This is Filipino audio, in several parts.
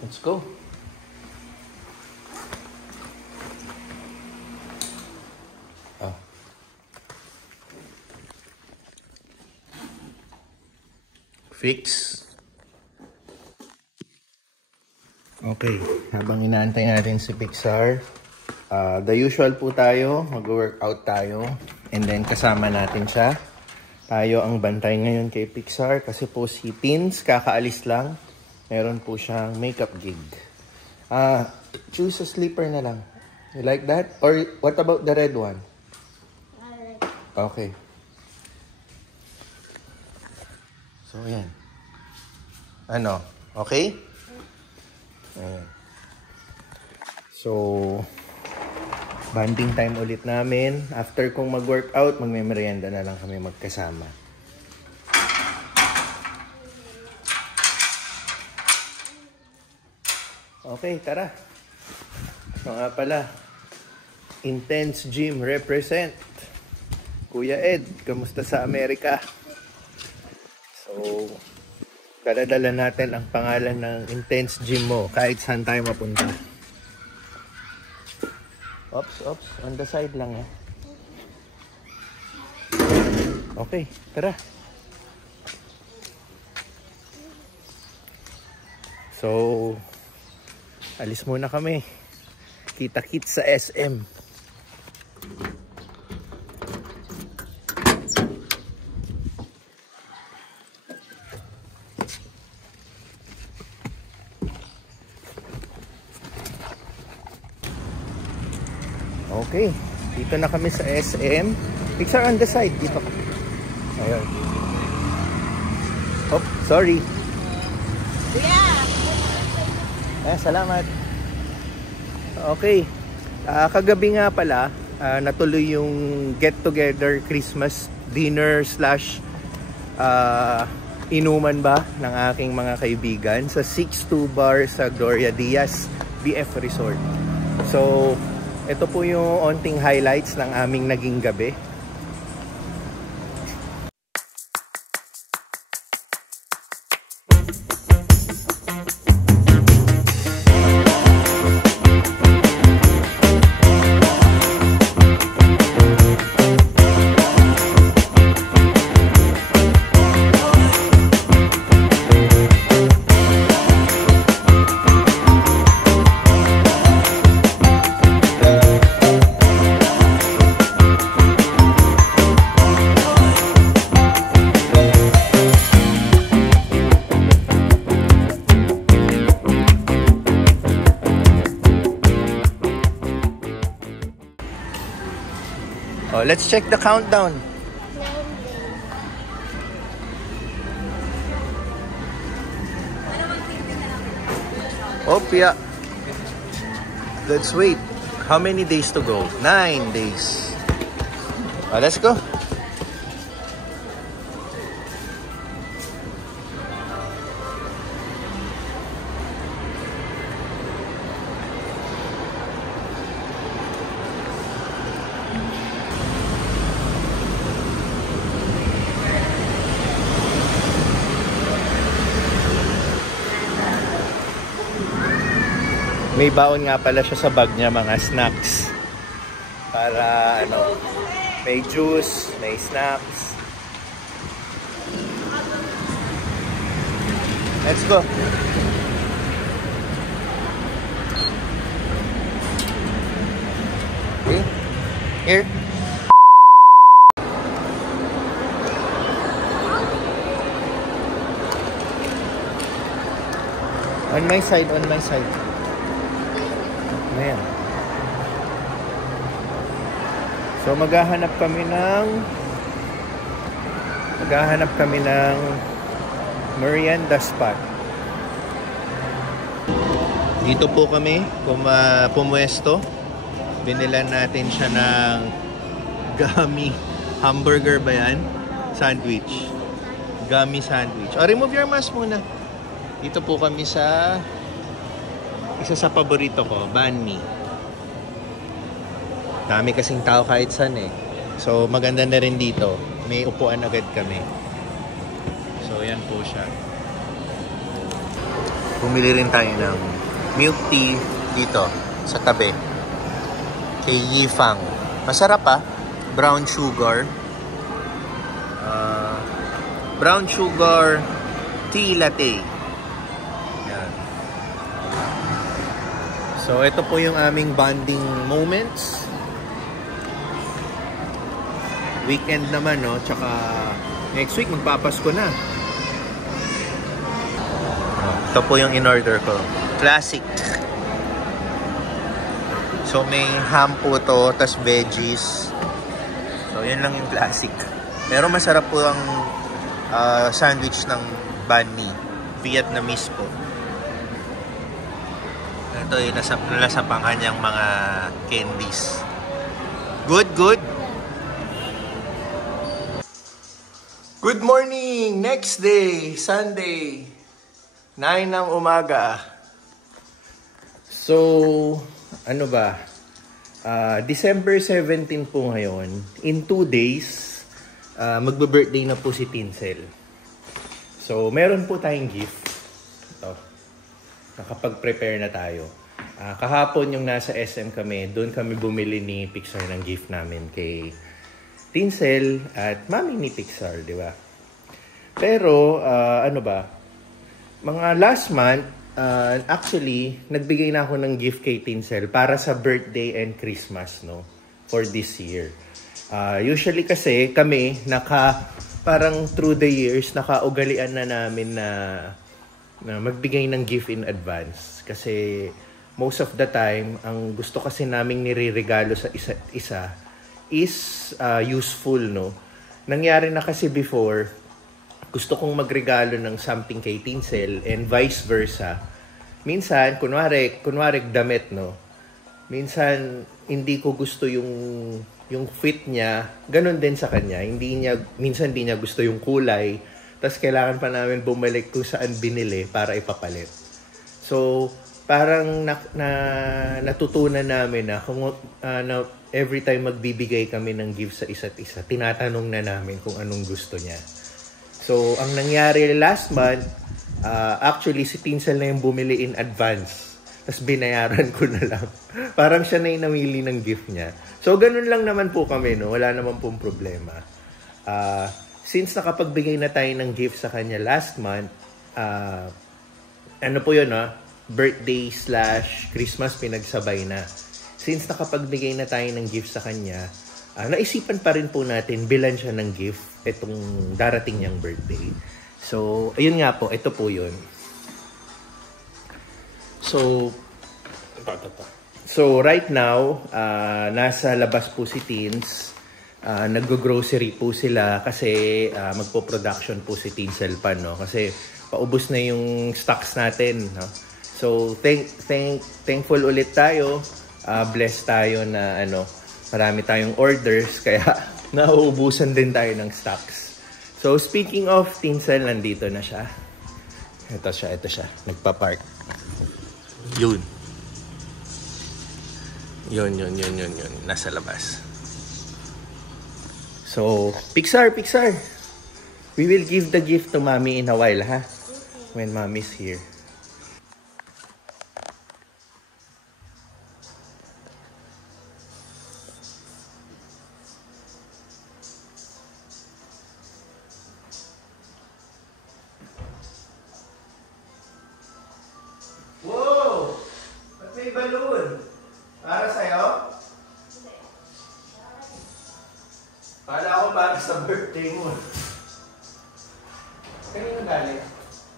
Let's go. Fix. Okay, habang inaantay natin si Pixar, the usual po tayo, mag-workout tayo, and then kasama natin siya. Tayo ang bantay ngayon kay Pixar kasi po si Teens kakaalis lang. Meron po siyang makeup gig. Choose a sleeper na lang. You like that? Or what about the red one? I like it. Okay. So, yan. Ano? Okay? Ayan. So, banding time ulit namin. After kong mag-workout, magme-merienda na lang kami magkasama. Okay, tara. So nga pala, Intense Gym represent. Kuya Ed, kamusta sa Amerika? So, kadadala natin ang pangalan ng Intense Gym mo kahit saan tayo mapunta. Oops, on the side lang eh. Okay, tara. So, alis muna kami. Kita-kits sa SM. Okay, dito na kami sa SM. Pixar on the side, dito ka. Ayun. Oh, sorry. Yeah. Salamat. Okay. Kagabi nga pala, natuloy yung get-together Christmas dinner / inuman ba ng aking mga kaibigan sa 62 Bar sa Gloria Diaz BF Resort. So, ito po yung onting highlights ng aming naging gabi. Oh, let's check the countdown. 9 days. Oh, yeah. Let's wait. How many days to go? 9 days. Let's go. May baon nga pala siya sa bag niya, mga snacks. Para ano, may juice, may snacks. Let's go. Okay. Here. On my side, on my side. Ayan. So maghahanap kami ng merienda spot. Dito po kami pumuesto. Binilan natin siya ng gummy hamburger ba yan? Sandwich. Gummy sandwich. Remove your mask muna. Dito po kami sa isa sa paborito ko, banh mi. Dami kasing tao kahit saan eh. So maganda na rin dito. May upuan agad kami. So yan po siya. bumili rin tayo ng milk tea dito sa tabi. Kay Yifang. Masarap ah. Brown sugar. Brown sugar tea latte. Yan. So, ito po yung aming bonding moments. Weekend naman, no? Tsaka next week, magpapasko na. Ito po yung in-order ko. Classic. So, may ham po to, tas veggies. So, yun lang yung classic. Pero masarap po ang sandwich ng banh mi. Vietnamese po. Ito yung nasa pang kanyang mga candies. Good, good. Good morning! Next day, Sunday. 9 ng umaga. So, ano ba? December 17 po ngayon. In 2 days, magbe-birthday na po si Tinsel. So, meron po tayong gift. Ito. Nakapag-prepare na tayo. Kahapon yung nasa SM kami, doon kami bumili ni Pixar ng gift namin kay Tinsel at mami ni Pixar, di ba? Pero, ano ba? Mga last month, actually, nagbigay na ako ng gift kay Tinsel para sa birthday and Christmas, no? For this year. Usually kasi kami, parang through the years, nakaugalian na namin na magbigay ng gift in advance. Kasi most of the time, ang gusto kasi naming nireregalo sa isa't isa is useful, no? Nangyari na kasi before, gusto kong magregalo ng something kay Tinsel and vice versa. Minsan, kunwari damit, no? Minsan, hindi ko gusto yung fit niya, ganun din sa kanya. Minsan hindi niya gusto yung kulay, tapos kailangan pa namin bumalik kung saan binili para ipapalit. So, parang natutunan namin na kung every time magbibigay kami ng gift sa isa't isa, tinatanong na namin kung anong gusto niya. So, ang nangyari last month, actually si Tinsel na yung bumili in advance. Tapos binayaran ko na lang. Parang siya na yung namili ng gift niya. So, ganun lang naman po kami, no? Wala naman pong problema. Since nakapagbigay na tayo ng gift sa kanya last month, ano po yun, birthday / Christmas pinagsabay na. Since nakapagbigay na tayo ng gift sa kanya, naisipan pa rin po natin bilan siya ng gift itong darating niyang birthday. So, ayun nga po, ito po yun. So, right now, nasa labas po si Teens. Nag-grocery po sila kasi magpo-production po si Tinsel pa, no? Kasi paubos na yung stocks natin, no? So, thankful ulit tayo. Blessed tayo na marami tayong orders kaya nauubusan din tayo ng stocks. So, speaking of Tinsel, nandito na siya. Ito siya. Nagpa-park. Yun. Nasa labas. So, Pixar. We will give the gift to Mommy in a while, ha? When Mommy's here. Wow! Ba't may balloon? Para sa'yo? Para ako para sa birthday mo. Kanino galing?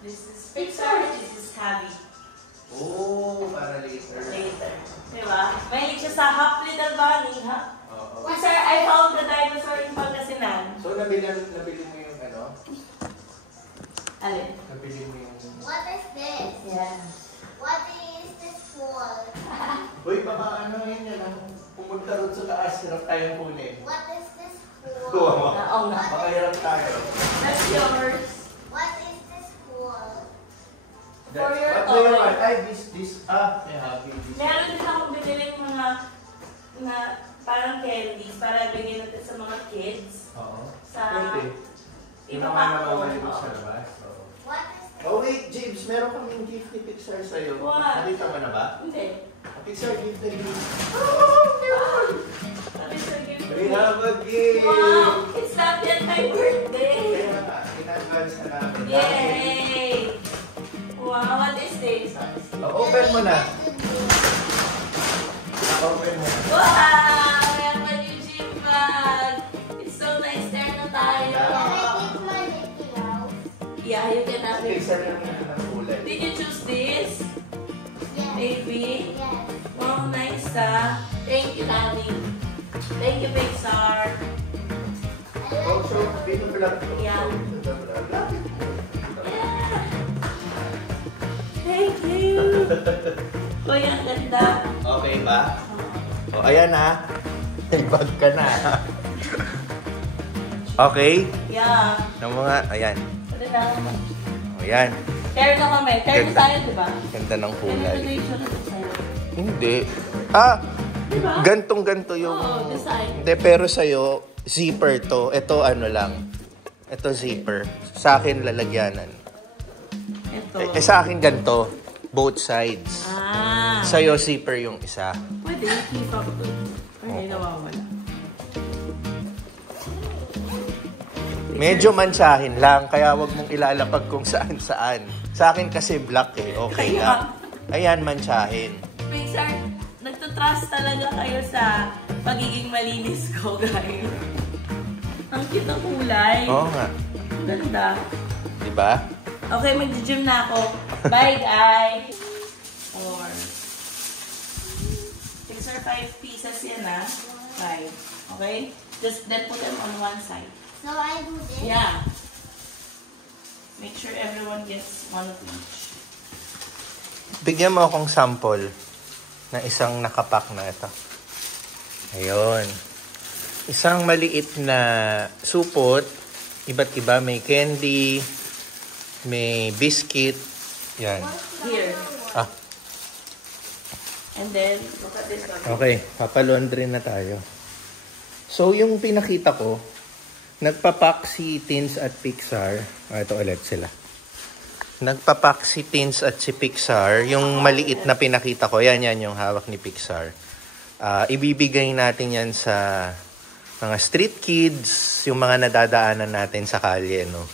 This is Pixar, this is Happy. Oh, para later. Diba? Mahilig siya sa Hop Little Bunny, ha? Oo. Pixar, I found the dinosaur in Pangasinan. So, nabili mo yung Alin? Nabili mo yung... What is this? Yeah. What is this for? Uy, baka yun yan. Pumunta rin sa taas, hirap tayong kunin. What is this for? Oo nga. Baka hirap tayo. That's yours. What is this for? For your What do you toy. want? Ay, this, may happy this. Meron din akong biniling mga parang candies para bigyan natin sa mga kids. Oo. Sa... Pwede. Yung mga Ipapak ko. namamalibig sa labas. Oo. What is this? Oh wait, James, meron kaming gift ni Pixar sa'yo. What? Nakita mo na ba? Hindi. Pixar, gift na gift. Sabi sa gift ko. We have a gift! Wow! It's not yet my birthday! Kaya nga, in-advance na namin. Yay! Wow, what is this? Open mo na. Open mo na. Wow! We have a new gym bag! It's so nice. There na tayo. Can I take my Mickey Mouse? Yeah, you can have it. Pixar lang na ng kulay. Did you choose this? Yes. Maybe? Yes. Wow, nice ah. Thank you, Daddy. Thank you, Pixar. Oh, so, binu-vlog ko. Yeah. Lapit mo. Yeah. Thank you. Kuya, ang ganda. Okay ba? O, ayan ha. May bag ka na. Okay? Yeah. Ng mga, ayan. Ano na? O, ayan. Care na kami. Care na Ganda. tayo, di ba? Ganda ng kulay. Donation na sa'yo. Hindi. Ah, Diba? gantong-ganto yung... Oo, design. Hindi, pero sa'yo, zipper to. Ito ano lang. Ito zipper. Sa akin, lalagyanan. Ito. Sa akin, ganito. Both sides. Ah. Sa'yo, zipper yung isa. Pwede, keep up to. Hindi nawawala. Medyo mansahin lang, kaya wag mong ilalapag kung saan-saan. Sa akin kasi black eh, okay Kaya- lang. Ayan, mansahin. Pixar, nagtutrust talaga kayo sa pagiging malinis ko, guys. Ang cute ng kulay. Oo nga. Ang ganda. Diba? Okay, mag-gym na ako. Bye, guys! Or... Pixar 5 pieces yan, ah. 5. Okay? Just then put them on one side. So I do this? Yeah. Make sure everyone gets one of each. Bigyan mo akong sample na isang nakapack na ito. Ayun. Isang maliit na supot. Iba't iba. May candy, may biscuit. Yan. Here. Ah, And then, look at this one. okay. Papalaundry na tayo. So, yung pinakita ko, nagpapack si Teens at Pixar. Ito ulit sila. Nagpapack si Teens at si Pixar. Yung maliit na pinakita ko, yan yung hawak ni Pixar. Ibibigay natin yan sa mga street kids, yung mga nadadaanan natin sa kalye, no?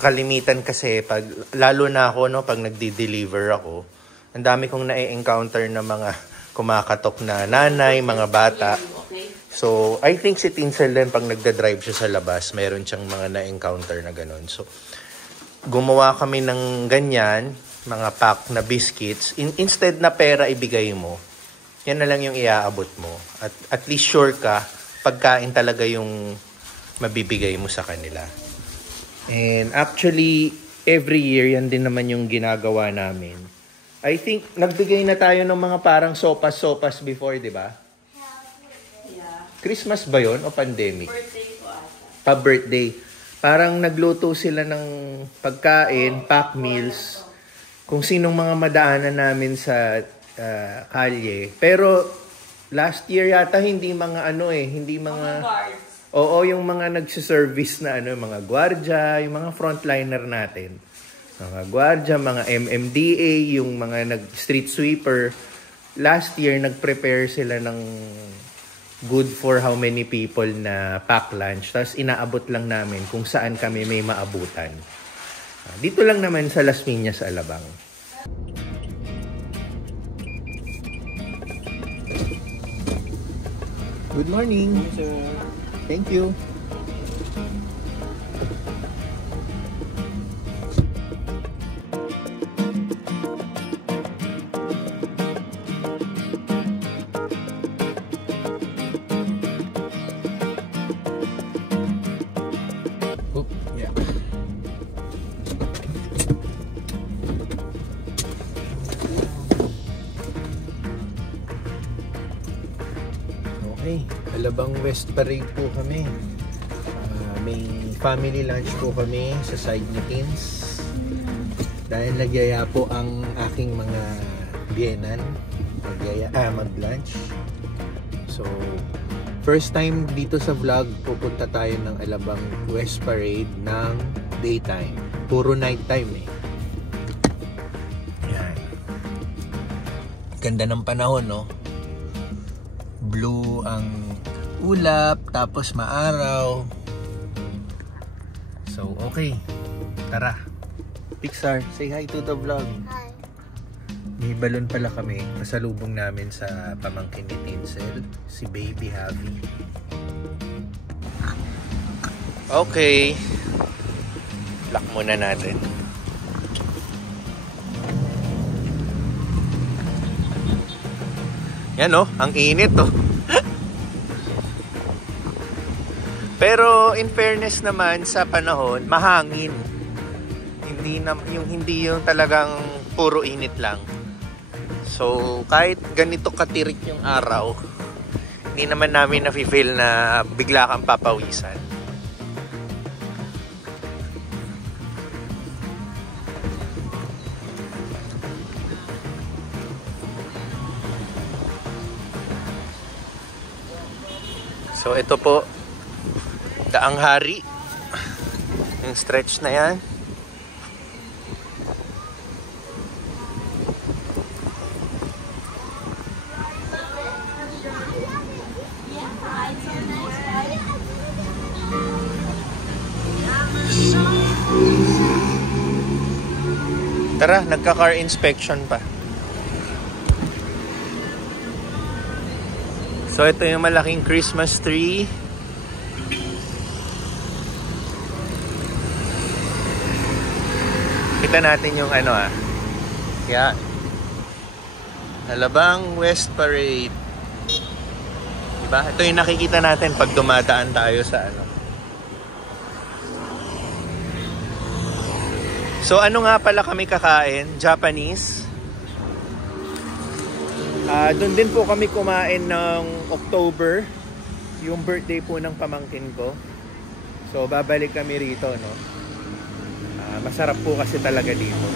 Kalimitan kasi, lalo na ako, no, pag nagdi-deliver ako, ang dami kong na-encounter na mga kumakatok na nanay, mga bata. Okay? So, I think si Tinsel din, pag nagda-drive siya sa labas, meron siyang mga na-encounter na ganun. So, gumawa kami ng ganyan, mga pack na biscuits. Instead na pera ibigay mo, yan na lang yung iaabot mo. At least sure ka, pagkain talaga yung mabibigay mo sa kanila. And actually, every year, yan din naman yung ginagawa namin. I think, nagbigay na tayo ng mga parang sopas-sopas before, di ba? Yeah. Christmas ba yon o pandemic? Birthday ko ata. Pa-birthday. Parang nagluto sila ng pagkain, pack meals, kung sinong mga madaanan namin sa kalye. Pero last year yata hindi mga hindi Mga mga guards. oo, yung mga nagsiservice na mga gwardiya, yung mga frontliner natin. Mga gwardiya, mga MMDA, yung mga nag-street sweeper. Last year, nag-prepare sila ng good for how many people na pack lunch. Tapos inaabot lang namin kung saan kami may maabutan. Dito lang naman sa Las Piñas, Alabang. Good morning. Sir. Thank you. Oop, yeah. Okay, Alabang West Parade po kami. May family lunch po kami sa side ni Teens. Dahil nagyaya po ang aking mga biyenan mag-lunch. So, first time dito sa vlog, pupunta tayo ng Alabang West Parade ng daytime. Puro nighttime eh. Yan. Ganda ng panahon, no? Blue ang ulap, tapos maaraw. So, okay. Tara. Pixar, say hi to the vlog. Hi. May balon pala kami. Pasalubong namin sa pamangkin ni Tinsel, si Baby Javi. Okay. Lock muna natin. Yan oh, ang init oh. Pero in fairness naman sa panahon, mahangin. Hindi yung talagang puro init lang. So kahit ganito katirik yung araw, hindi naman namin nafe-feel na bigla kang papawisan. So ito po, Daang Hari. Yung stretch na yan. Tara, nagka-car inspection pa. So ito yung malaking Christmas tree. Kita natin yung ano yan. Alabang West Parade. Diba? Ito yung nakikita natin pag dumadaan tayo sa ano. So ano nga pala kami kakain? Japanese. Doon din po kami kumain ng October. Yung birthday po ng pamangkin ko. So babalik kami rito, no? Masarap po kasi talaga dito.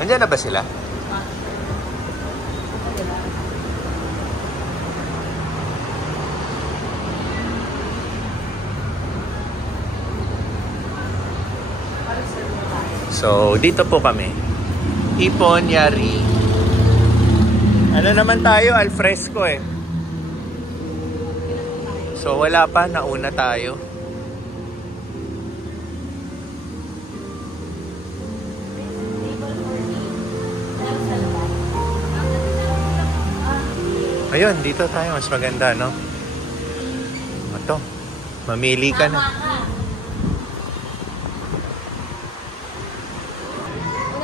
Nandiyan na ba sila? So, dito po kami. Ipon, Yari. Ano naman tayo? Alfresco eh. So, wala pa. Nauna tayo. Ayun, dito tayo. Mas maganda, no? Ito. Mamili ka na.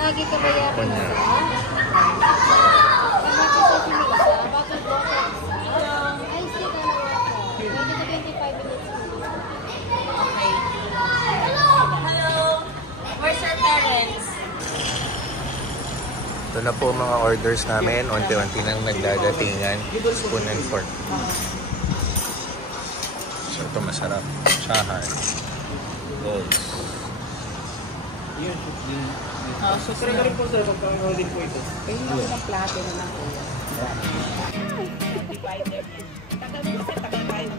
Unagi ka ba yan? Kunya. I see the water. 20 to 25 minutes. Okay. Hello! Where's your parents? Ito na po mga orders namin. Unti-unti nang nagdadatingan. Spoon and fork. So ito masarap. Chahan. Rolls. So, pero rin po sir, pagpapanoodin po ito. Kaya lang ng plato na lang po. Divider. Tagal mo sir, tagal tayo.